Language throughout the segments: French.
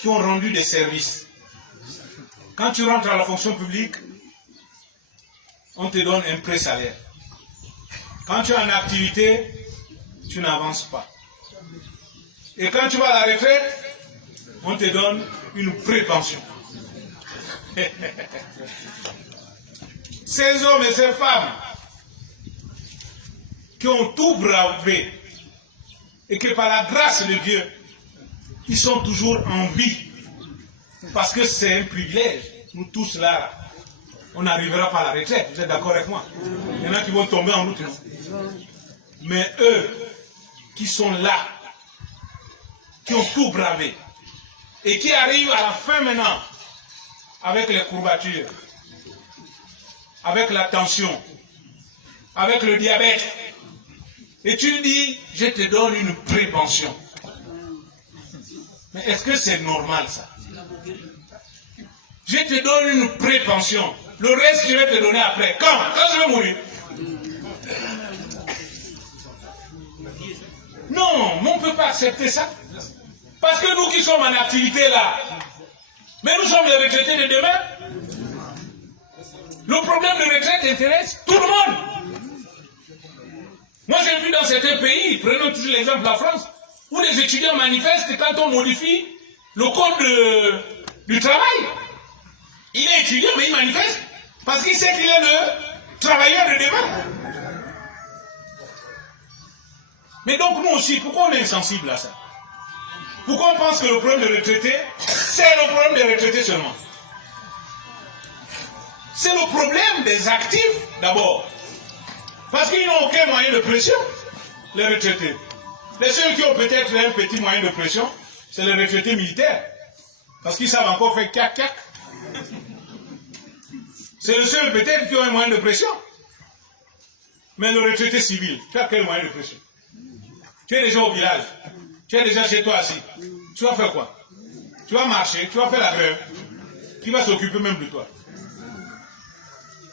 qui ont rendu des services. Quand tu rentres à la fonction publique, on te donne un pré-salaire. Quand tu es en activité, tu n'avances pas. Et quand tu vas à la retraite, on te donne une pré-pension. Ces hommes et ces femmes qui ont tout bravé et que par la grâce de Dieu, ils sont toujours en vie. Parce que c'est un privilège. Nous tous là, on n'arrivera pas à la retraite. Vous êtes d'accord avec moi? Il y en a qui vont tomber en route, non? Mais eux, qui sont là, qui ont tout bravé, et qui arrivent à la fin maintenant, avec les courbatures, avec la tension, avec le diabète, et tu dis, je te donne une prépension. Mais est-ce que c'est normal ça? Je te donne une prépension. Le reste, je vais te donner après. Quand je vais mourir. Non, on ne peut pas accepter ça. Parce que nous qui sommes en activité là, mais nous sommes les retraités de demain. Le problème de retraite intéresse tout le monde. Moi j'ai vu dans certains pays, prenons toujours l'exemple de la France, où les étudiants manifestent quand on modifie le code du travail. Il est étudiant mais il manifeste parce qu'il sait qu'il est le travailleur de demain. Mais donc nous aussi, pourquoi on est insensible à ça? Pourquoi on pense que le problème des retraités, c'est le problème des retraités seulement? C'est le problème des actifs d'abord. Parce qu'ils n'ont aucun moyen de pression, les retraités. Les seuls qui ont peut-être un petit moyen de pression, c'est les retraités militaires. Parce qu'ils savent encore faire cac-cac. C'est le seul peut-être qui a un moyen de pression. Mais le retraité civil, tu as quel moyen de pression? Tu es déjà au village, tu es déjà chez toi assis. Tu vas faire quoi? Tu vas marcher, tu vas faire la grève. Qui va s'occuper même de toi?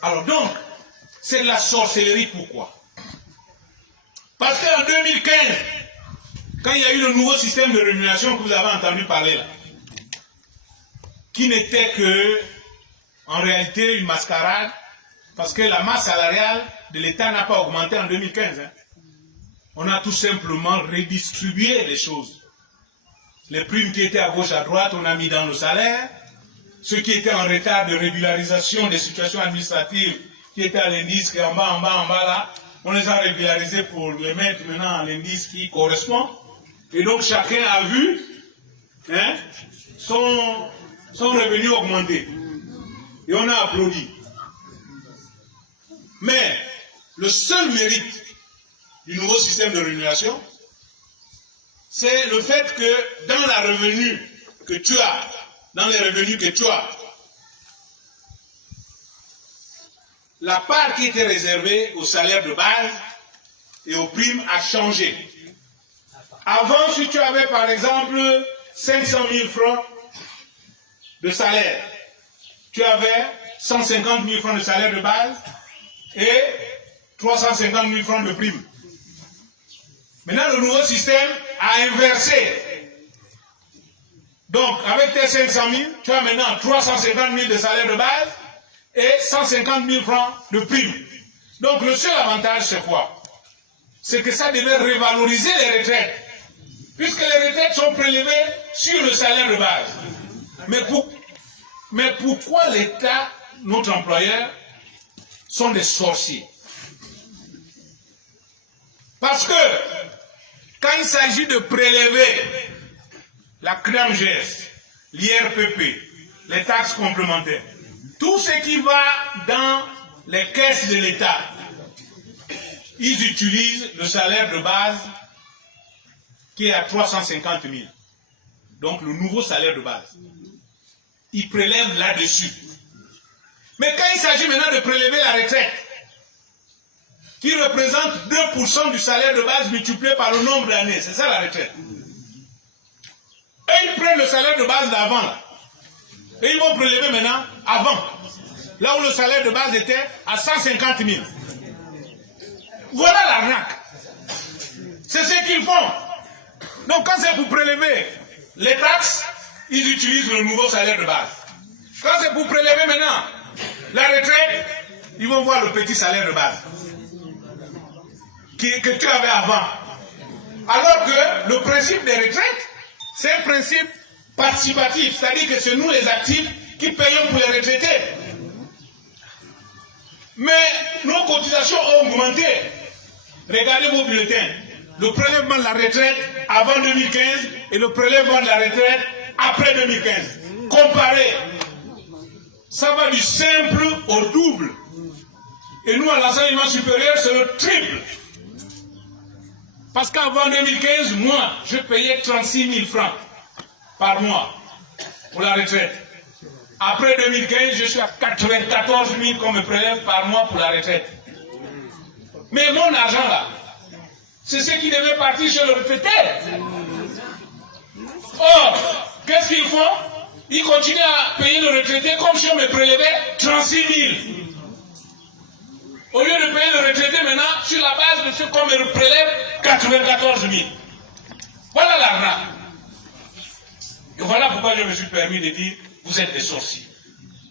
Alors donc, c'est de la sorcellerie. Pourquoi? Parce qu'en 2015, quand il y a eu le nouveau système de rémunération que vous avez entendu parler là, qui n'était que, en réalité, une mascarade, parce que la masse salariale de l'État n'a pas augmenté en 2015. Hein. On a tout simplement redistribué les choses. Les primes qui étaient à gauche, à droite, on a mis dans le salaire. Ceux qui étaient en retard de régularisation des situations administratives, qui étaient à l'indice qui est en bas, là, on les a régularisés pour les mettre maintenant à l'indice qui correspond. Et donc chacun a vu hein, son revenu augmenter. Et on a applaudi. Mais le seul mérite du nouveau système de rémunération, c'est le fait que dans la revenu que tu as, dans les revenus que tu as, la part qui était réservée au salaire de base et aux primes a changé. Avant, si tu avais par exemple 500 000 francs de salaire, tu avais 150 000 francs de salaire de base et 350 000 francs de prime. Maintenant, le nouveau système a inversé. Donc, avec tes 500 000, tu as maintenant 350 000 de salaire de base et 150 000 francs de prime. Donc, le seul avantage, c'est quoi? C'est que ça devait revaloriser les retraites. Puisque les retraites sont prélevées sur le salaire de base. Mais pourquoi l'État, notre employeur, sont des sorciers? Parce que, quand il s'agit de prélever la CRAMGS, l'IRPP, les taxes complémentaires, tout ce qui va dans les caisses de l'État, ils utilisent le salaire de base qui est à 350 000. Donc le nouveau salaire de base. Ils prélèvent là-dessus. Mais quand il s'agit maintenant de prélever la retraite, qui représente 2% du salaire de base multiplié par le nombre d'années, c'est ça la retraite. Et ils prennent le salaire de base d'avant là. Et ils vont prélever maintenant avant. Là où le salaire de base était à 150 000. Voilà l'arnaque. C'est ce qu'ils font. Donc quand c'est pour prélever les taxes, ils utilisent le nouveau salaire de base. Quand c'est pour prélever maintenant la retraite, ils vont voir le petit salaire de base que tu avais avant. Alors que le principe des retraites, c'est un principe participatif, c'est-à-dire que c'est nous les actifs qui payons pour les retraités. Mais nos cotisations ont augmenté. Regardez vos bulletins. Le prélèvement de la retraite avant 2015 et le prélèvement de la retraite après 2015. Comparez. Ça va du simple au double. Et nous, à l'enseignement supérieur, c'est le triple. Parce qu'avant 2015, moi, je payais 36 000 francs par mois pour la retraite. Après 2015, je suis à 94 000 qu'on me prélève par mois pour la retraite. Mais mon argent là, c'est ce qui devait partir chez le retraité. Or, qu'est-ce qu'ils font? Ils continuent à payer le retraité comme si on me prélevait 36 000. Au lieu de payer le retraité maintenant, sur la base de ce qu'on me prélève, 94 000. Voilà l'arnaque. Et voilà pourquoi je me suis permis de dire, vous êtes des sorciers.